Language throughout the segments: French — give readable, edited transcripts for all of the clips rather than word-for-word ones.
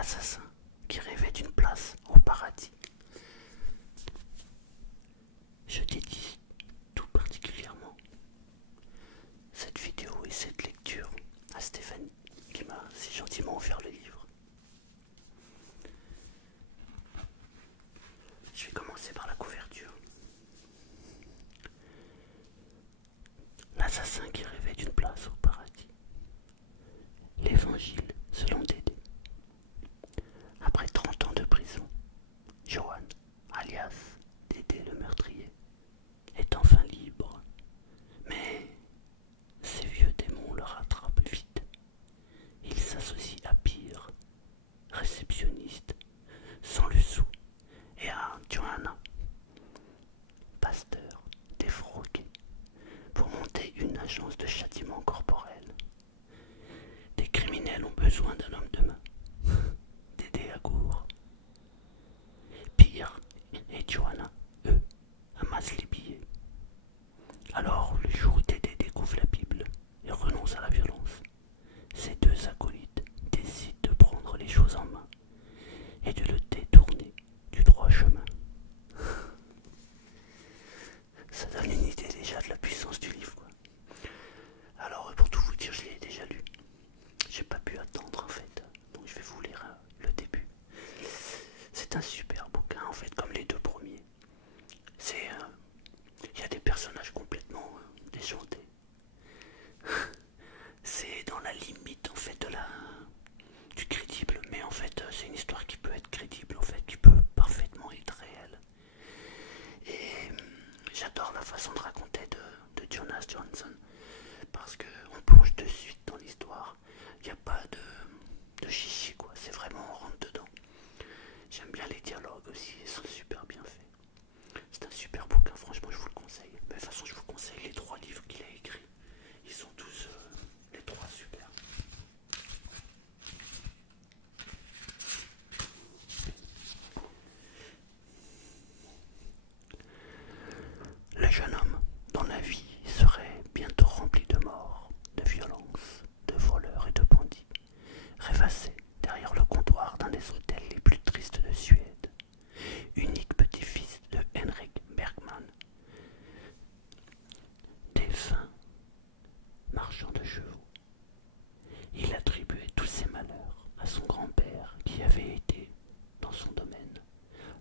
l'assassin qui rêvait d'une place au paradis. Je dédie tout particulièrement cette vidéo et cette lecture à Stéphanie qui m'a si gentiment offert le livre. Je vais commencer par la couverture. L'assassin qui rêvait d'une place au paradis. L'évangile selon Dédé. Après 30 ans de prison, Johan, alias Dédé le meurtrier, est enfin libre. Mais ces vieux démons le rattrapent vite. Il s'associe à Pire, réceptionniste, sans le sou, et à Johanna, pasteur, défroqué, pour monter une agence de châtiment corporel. Des criminels ont besoin d'un homme de main. Dédé accourt. Pire et Johanna, eux, amassent les billets. Alors, le jour où Dédé découvre la Bible et renonce à la violence, ces deux acolytes décident de prendre les choses en main et de le détourner du droit chemin. Ça donne une idée déjà de la puissance du livre, quoi. Alors, pour tout vous dire, je l'ai déjà lu. J'ai pas pu attendre en fait, donc je vais vous lire le début. C'est un super bouquin en fait, comme les deux premiers. Il y a des personnages complètement déjantés. C'est dans la limite en fait du crédible, mais en fait c'est une histoire qui peut être crédible en fait, qui peut parfaitement être réelle. Et j'adore la façon de raconter de Jonas Johnson, parce qu'on plonge de suite dans l'histoire. Il n'y a pas de chichi quoi, c'est vraiment on rentre dedans. J'aime bien les dialogues aussi, ils sont super bien faits. C'est un super bouquin, franchement je vous le conseille. Mais de toute façon je vous conseille les 3 livres qu'il a écrits. Ils sont tous les 3 super. Le jeune homme dont la vie serait bientôt remplie de morts, de violences, de voleurs et de bandits, rêvassait derrière le comptoir d'un des hôtels les plus tristes de Suède, unique petit-fils de Henrik Bergman, défunt marchand de chevaux. Il attribuait tous ses malheurs à son grand-père qui avait été, dans son domaine,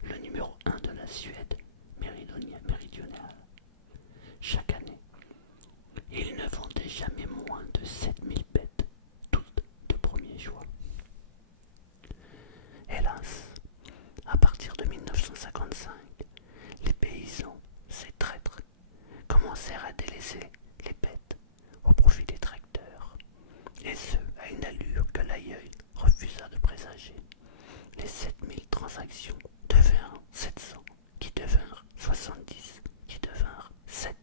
le numéro 1 de la Suède méridionale. Chaque année, il ne vendait jamais moins de 7000 bêtes, toutes de premier choix. Hélas, à partir de 1955, les paysans, ces traîtres, commencèrent à délaisser les bêtes au profit des tracteurs, et ce à une allure que l'aïeul refusa de présager. Les 7000 transactions devinrent 700, qui devinrent 70, qui devinrent 7.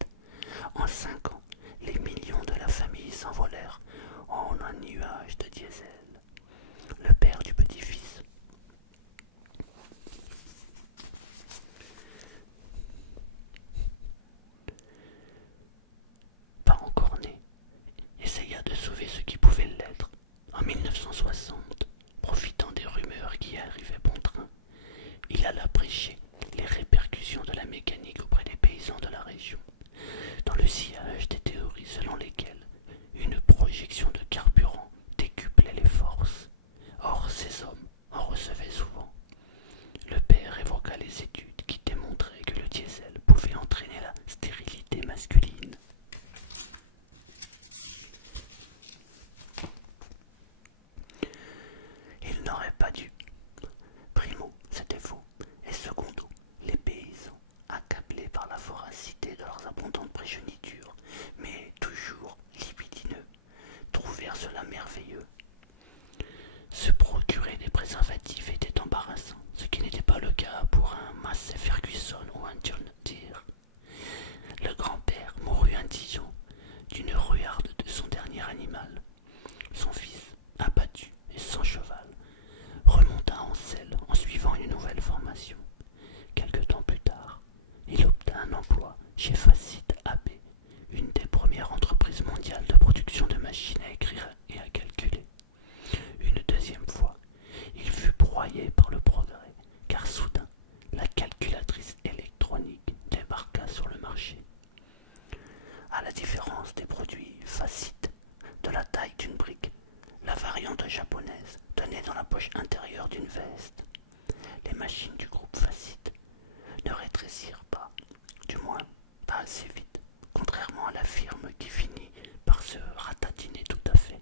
En 5 ans, les millions de la famille s'envolèrent en un nuage de diesel. Le père du petit-fils, pas encore né, essaya de sauver ce qui pouvait l'être. En 1960, profitant des rumeurs qui arrivaient bon train, il alla prêcher les répercussions de la mécanique auprès des paysans de la région, dans le sillage des théories selon lesquelles une projection de carburant décuplait les forces. Or, ces hommes en recevaient souvent. Le père évoqua les études qui démontraient que le diesel pouvait entraîner la stérilité masculine. Il n'aurait pas dû. Primo, c'était faux. Et secondo, les paysans, accablés par la voracité de leurs abondantes progénitures, mais toujours libidineux, trouvèrent cela merveilleux. Se procurer des préservatifs était embarrassant, ce qui n'était pas le cas pour un Massey Ferguson ou un John Deere. Le grand-père mourut indigent d'une ruarde de son dernier animal. Son fils, abattu et sans cheval, l'intérieur d'une veste. Les machines du groupe Facite ne rétrécirent pas, du moins pas assez vite, contrairement à la firme qui finit par se ratatiner tout à fait.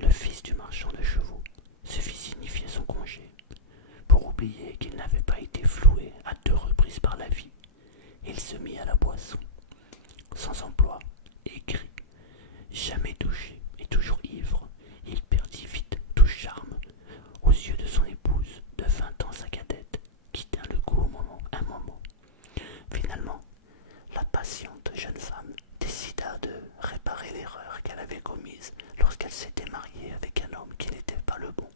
Le fils du marchand de chevaux se fit signifier son congé. Pour oublier qu'il n'avait pas été floué à 2 reprises par la vie, il se mit à la boisson. Sans emploi, aigri, jamais douché et toujours ivre, il perdit vite tout charme aux yeux de son épouse de 20 ans sa cadette, qui tint le coup un moment. Finalement, la patiente jeune femme décida de réparer l'erreur qu'elle avait commise lorsqu'elle s'était mariée avec un homme qui n'était pas le bon.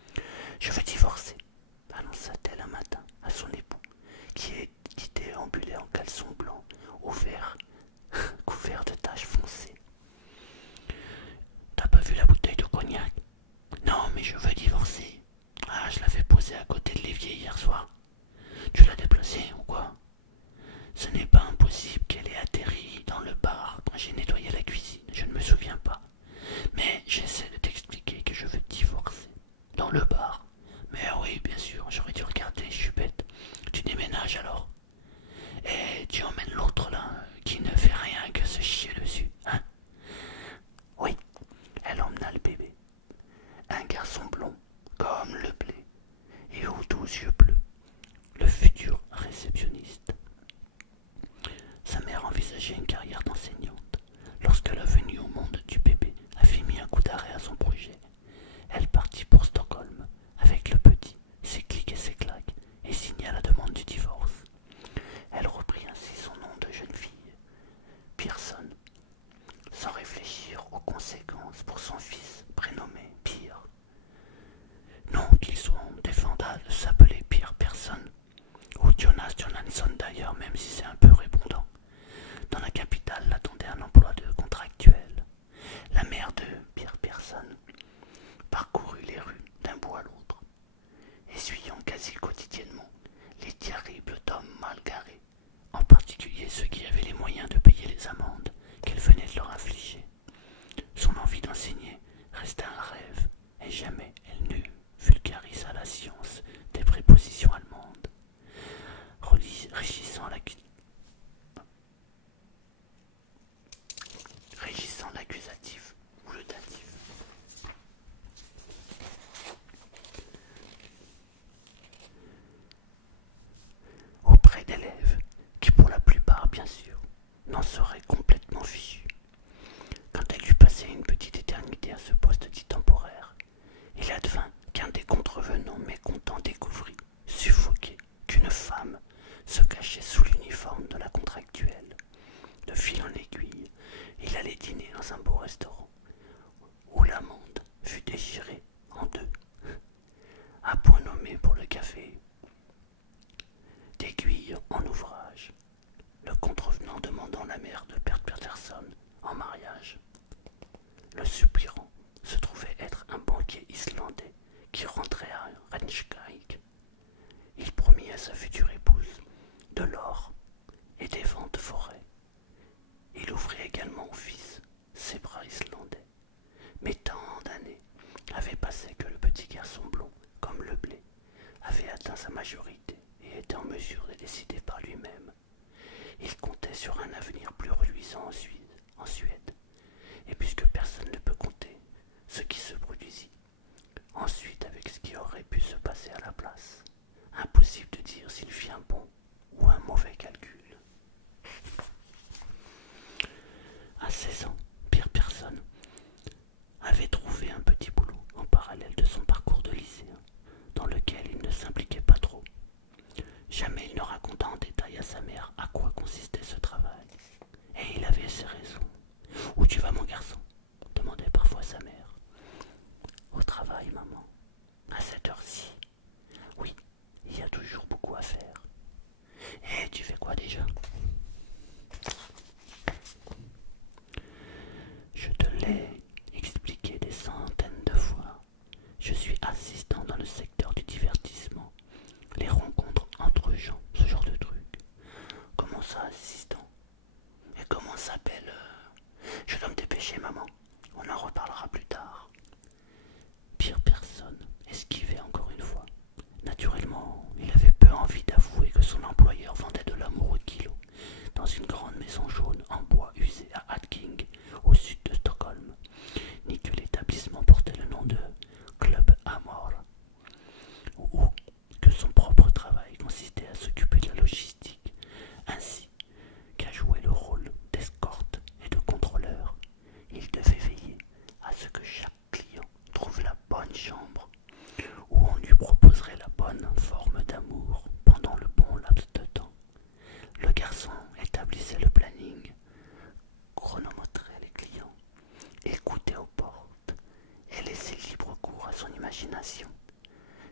« Je veux divorcer », annonça-t-elle un matin à son époux, qui déambulait en caleçon blanc, couvert de taches foncées. « T'as pas vu la bouteille de cognac ? Non, mais je veux divorcer. Ah, je l'avais posée à côté de l'évier hier soir. Tu l'as déplacée ou quoi ? Ce n'est pas impossible qu'elle ait atterri dans le bar quand j'ai nettoyé la cuisine, je ne me souviens pas. Mais j'essaie de t'expliquer que je veux divorcer. Dans le bar ? Mais oui, bien sûr, j'aurais dû regarder, je suis bête. Tu déménages alors ? Et tu emmènes l'autre là, qui ne fait rien que se chier dessus, hein ? Oui, elle emmena le bébé. Un garçon blond, comme le blé, et aux doux yeux bleus, le futur réceptionniste. Sa mère envisageait une carrière d'enseignante. Lorsque la venue au monde du bébé avait mis un coup d'arrêt à son projet, elle partit pour Stockholm avec le petit, ses clics et ses claques, et signa la demande du divorce. Elle reprit ainsi son nom de jeune fille, Pearson, sans réfléchir aux conséquences pour son fils prénommé Pierre. Non qu'il soit défendable de s'appeler Pierre Pearson, ou Jonas Johansson d'ailleurs, même si c'est un peu répondant. Dans la capitale l'attendait un emploi de contractuel. La mère de Pierre Pearson parcourut les rues d'un bout à l'autre, essuyant quasi quotidiennement les terribles hommes mal garés, en particulier ceux qui avaient les moyens de payer les amendes qu'elle venait de leur infliger. Son envie d'enseigner resta un rêve, et jamais elle n'eut vulgarisé la science des prépositions allemandes, régissant l'accusatif ou le datif. Auprès d'élèves qui, pour la plupart bien sûr, n'en seraient complètement fichus. Quand elle eut passé une petite éternité à ce poste dit temporaire, il advint qu'un des contrevenants mécontents découvrit, suffoqué, qu'une femme se cachait sous l'uniforme de la contractuelle. De fil en aiguille, il allait dîner dans un beau restaurant, où l'amande fut déchirée en 2, à point nommé pour le café. D'aiguille en ouvrage, le contrevenant demandant la mère de Bert Peterson en mariage. Le suppliant se trouvait être un banquier islandais qui rentrait à Reykjavik. Il promit à sa future épouse de l'or et des ventes de forêt. Il ouvrit également au fils ses bras islandais. Mais tant d'années avaient passé que le petit garçon blond, comme le blé, avait atteint sa majorité et était en mesure de décider par lui-même. Il comptait sur un avenir plus reluisant en Suède, et puisque personne ne peut compter ce qui se produisit ensuite avec ce qui aurait pu se passer à la place, impossible de dire s'il fit un bon ou un mauvais calcul. À 16 ans, Pierre Pearson avait trouvé un petit boulot en parallèle de son parcours de lycéen, dans lequel il ne s'impliquait pas trop. Jamais il ne raconta en détail à sa mère à quoi consistait ce travail, et il avait ses raisons. « Où tu vas, mon garçon ?» demandait parfois sa mère. « Au travail, maman. À cette heure-ci. Oui, il y a toujours beaucoup à faire. Et tu fais quoi déjà ? » Je te l'ai expliqué des centaines de fois. Je suis assistant dans le secteur du divertissement, les rencontres entre gens, ce genre de truc.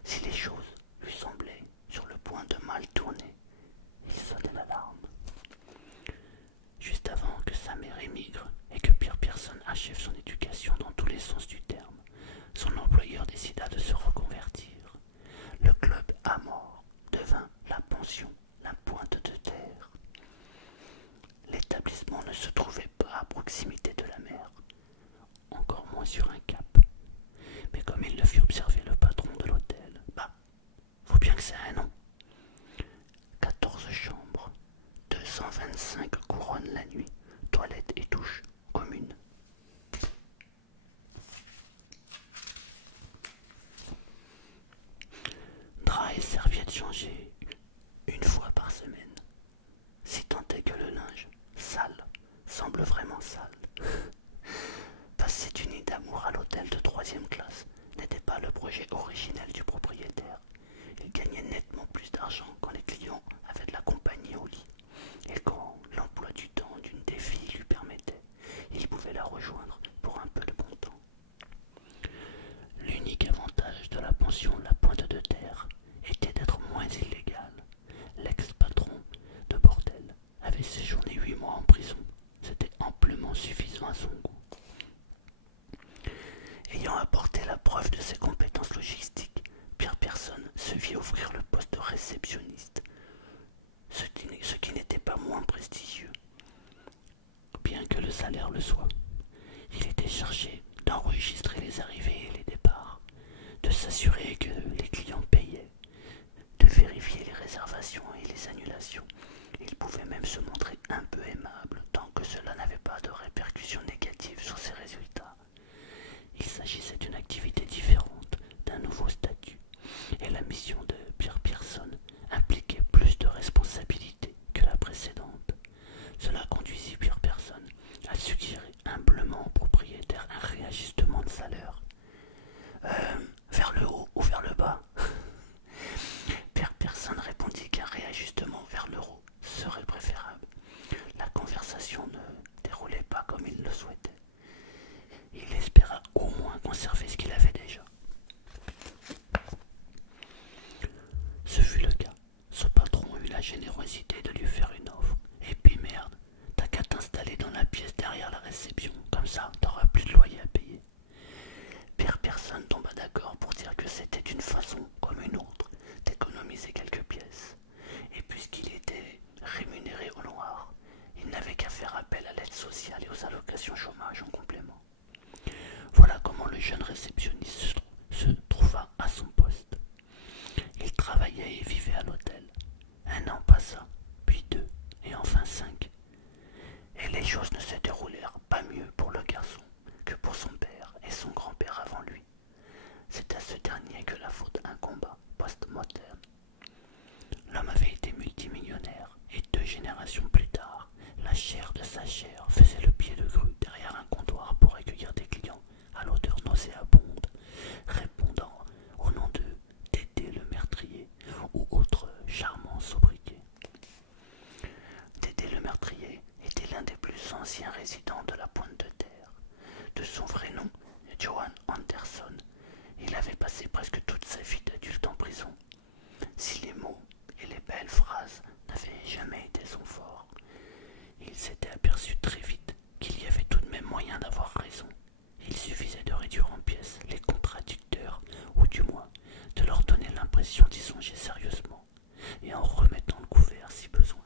Si les choses lui semblaient sur le point de mal tourner, il sonnait l'alarme. Juste avant que sa mère émigre et que Pierre Pearson achève son éducation dans tous les sens du terme, son employeur décida de se reconvertir. Le club Amor devint la pension, la Pointe de Terre. L'établissement ne se trouvait pas à proximité de la mer, encore moins sur un cap. Mais comme il le fit observer le patron de l'hôtel, faut bien que c'est un nom. 14 chambres, 225 couronnes la nuit, toilette et douche commune. Draps et serviettes changées une fois par semaine, si tant est que le linge, sale, semble vraiment sale. Passer du nid d'amour à l'hôtel de 3e classe n'était pas le projet originel du propriétaire. Il gagnait nettement plus d'argent quand les clients avaient de la compagnie au lit. Et quand l'emploi du temps d'une des filles lui permettait, il pouvait la rejoindre pour un peu de bon temps. L'unique avantage de la pension La Pointe de Terre était d'être moins illégal. L'ex-patron de bordel avait séjourné 8 mois en prison. C'était amplement suffisant à son goût. Ayant apporté la preuve de ses compétences logistiques, Pierre Pearson se vit offrir le poste de réceptionniste, ce qui n'était pas moins prestigieux, bien que le salaire le soit. Il était chargé d'enregistrer les arrivées et les départs, de s'assurer que les clients payaient, de vérifier les réservations et les annulations. Il pouvait même se montrer un peu aimable tant que cela n'avait pas de répercussions négatives sur ses résultats. Il s'agissait d'une activité différente, d'un nouveau statut, et la mission de Pierre Pearson impliquait plus de responsabilités que la précédente. Cela conduisit Pierre Pearson à suggérer humblement au propriétaire un réajustement de salaire. Vers le haut ou vers le bas? Pierre Pearson répondit qu'un réajustement vers le haut serait préférable. La conversation ne déroulait pas comme il le souhaitait. Il espéra au moins conserver ce qu'il avait déjà. Ce fut le cas. Ce patron eut la générosité de lui faire une offre. Et puis merde, t'as qu'à t'installer dans la pièce derrière la réception, comme ça t'auras plus de loyer à payer. Pierre Pearson tomba d'accord pour dire que c'était une façon comme une autre d'économiser quelques pièces. Et puisqu'il était rémunéré au noir, il n'avait qu'à faire appel à l'aide sociale et aux allocations chômage en complément. Voilà comment le jeune réceptionniste se trouva à son poste. Il travaillait et vivait à l'hôtel. 1 an passa, puis 2, et enfin 5. Et les choses ne se déroulèrent pas mieux pour le garçon que pour son père et son grand-père avant lui. C'est à ce dernier que la faute incomba post-moderne. L'homme avait été multimillionnaire, et 2 générations plus tard, la chair de sa chair faisait le pied de grue derrière un comptoir pour accueillir des clients à l'odeur nauséabonde, répondant au nom de Dédé le meurtrier ou autre charmant sobriquet. Dédé le meurtrier était l'un des plus anciens résidents de la Pointe de Terre. De son vrai nom, Johan Anderson, il avait passé presque toute sa vie d'adulte en prison. Si les mots et les belles phrases n'avaient jamais été son fort, il s'était aperçu très vite qu'il y avait tout de même moyen d'avoir raison. Il suffisait de réduire en pièces les contradicteurs, ou du moins de leur donner l'impression d'y songer sérieusement, et en remettant le couvert si besoin.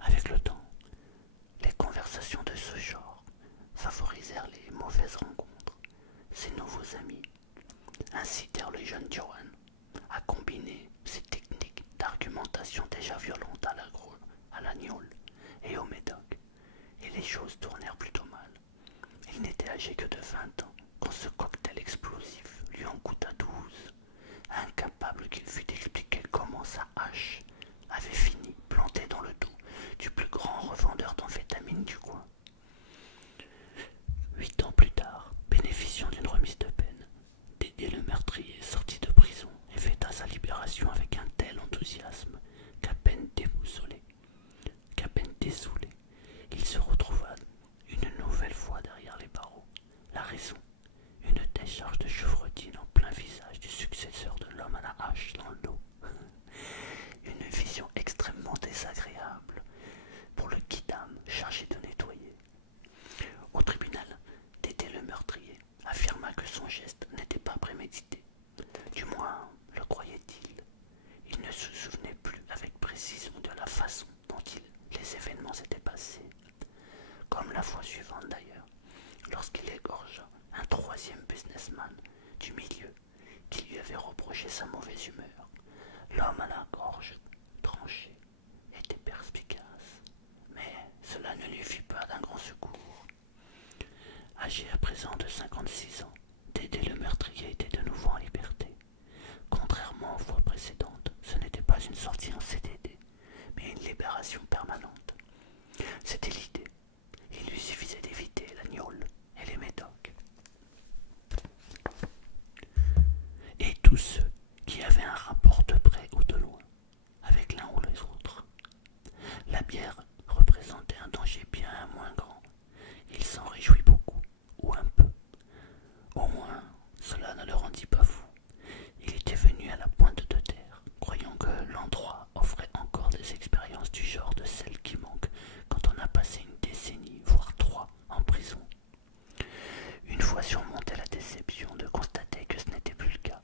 Avec le temps, les conversations de ce genre favorisèrent les mauvaises rencontres. Ses nouveaux amis incitèrent le jeune Johan à combiner ses techniques d'argumentation déjà violentes à la gnôle et au médoc, et les choses tournèrent plutôt mal. Il n'était âgé que de 20 ans quand ce cocktail explosif lui en coûta 12, incapable qu'il fût d'expliquer comment sa hache avait fini plantée dans le dos du plus grand revendeur d'amphétamines du coin. 8 ans plus tard, bénéficiant d'une remise de peine, Dédé le meurtrier sortit de prison et fêta sa libération avec un tel enthousiasme qu'à peine désoulé, il se retrouva une nouvelle fois derrière les barreaux, la du milieu, qui lui avait reproché sa mauvaise humeur. L'homme à la gorge tranchée était perspicace, mais cela ne lui fit pas d'un grand secours. Âgé à présent de 56 ans, Dédé le meurtrier était de nouveau en liberté. Contrairement aux fois précédentes, ce n'était pas une sortie en CDD, mais une libération permanente. C'était l'idée. Il lui suffisait d'éviter la gnôle et les médocs. Et tous ceux qui avaient un rapport de près ou de loin avec l'un ou les autres. La bière représentait un danger bien moins grand. Il s'en réjouit beaucoup, ou un peu. Au moins, cela ne le rendit pas fou. Il était venu à la pointe de terre, croyant que l'endroit offrait encore des expériences du genre de celles qui manquent quand on a passé une décennie, voire 3, en prison. Une fois surmontée la déception de constater que ce n'était plus le cas,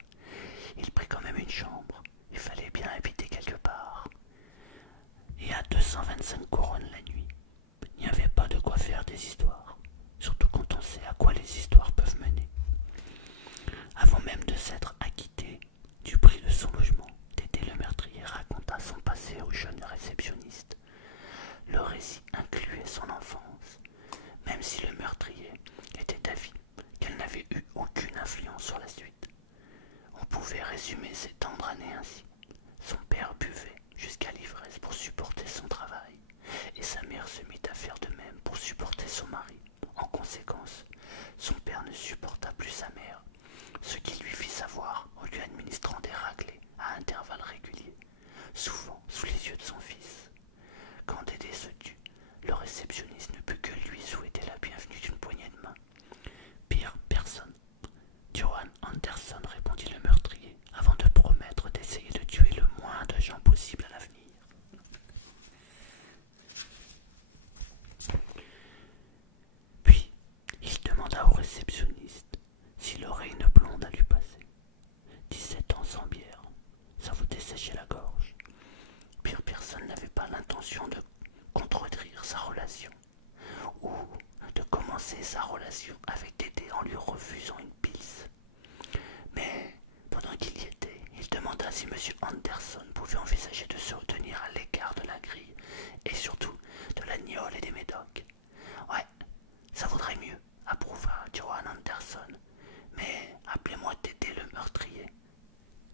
il prit quand même une chambre. Il fallait bien habiter quelque part. Et à 225 couronnes la nuit, il n'y avait pas de quoi faire des histoires, surtout quand on sait à quoi les histoires peuvent mener. Avant même de s'être acquitté du prix de son logement, Dédé le meurtrier raconta son passé au jeune réceptionniste. Le récit incluait son enfance, même si le meurtrier était d'avis qu'elle n'avait eu aucune influence sur la suite. On pouvait résumer ces tendres années ainsi. Son père buvait jusqu'à l'ivresse pour supporter son travail, et sa mère se mit à faire de même pour supporter son mari. En conséquence, son père ne supporta plus sa mère, ce qu'il lui fit savoir en lui administrant des raclées à intervalles réguliers, souvent sous les yeux de son fils. Quand Dédé se tut, le réceptionniste ne put que lui souhaiter la bienvenue d'une poignée de main. Pire personne. Johan Anderson, répondit le meurtrier, avant de promettre d'essayer de tuer le moins de gens possible à l'avenir. Puis, il demanda au réceptionniste s'il aurait une blonde à lui passer. 17 ans sans bière, ça vous desséchait la gorge. Pire personne n'avait pas l'intention de contredire sa relation, ou de commencer sa relation avec Dédé en lui refusant une pils. Mais pendant qu'il y était, il demanda si M. Anderson pouvait envisager de se retenir à l'écart de la grille, et surtout de la gnôle et des médocs. Ouais, ça vaudrait mieux, approuva Johan Anderson, mais appelez-moi Dédé le meurtrier,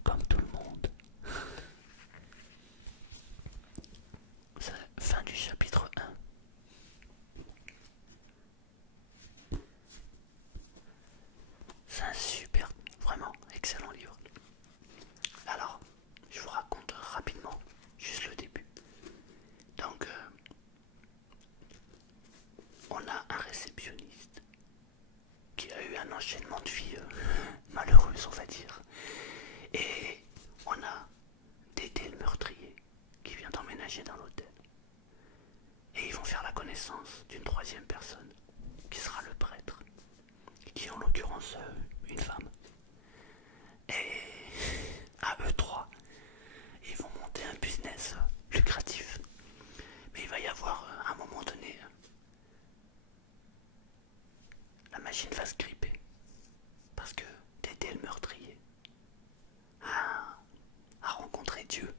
comme tout le monde. Fin du chapitre 1. C'est un super, vraiment excellent livre. Alors, je vous raconte rapidement, juste le début. Donc, on a un réceptionniste qui a eu un enchaînement de vie malheureuse, on va dire. Et on a Dédé le meurtrier qui vient d'emménager dans l'hôtel. Et ils vont faire la connaissance d'une troisième personne, qui sera le prêtre, qui est en l'occurrence une femme. Et à eux trois, ils vont monter un business lucratif. Mais il va y avoir à un moment donné, la machine va se gripper. Parce que Dédé le meurtrier a rencontré Dieu.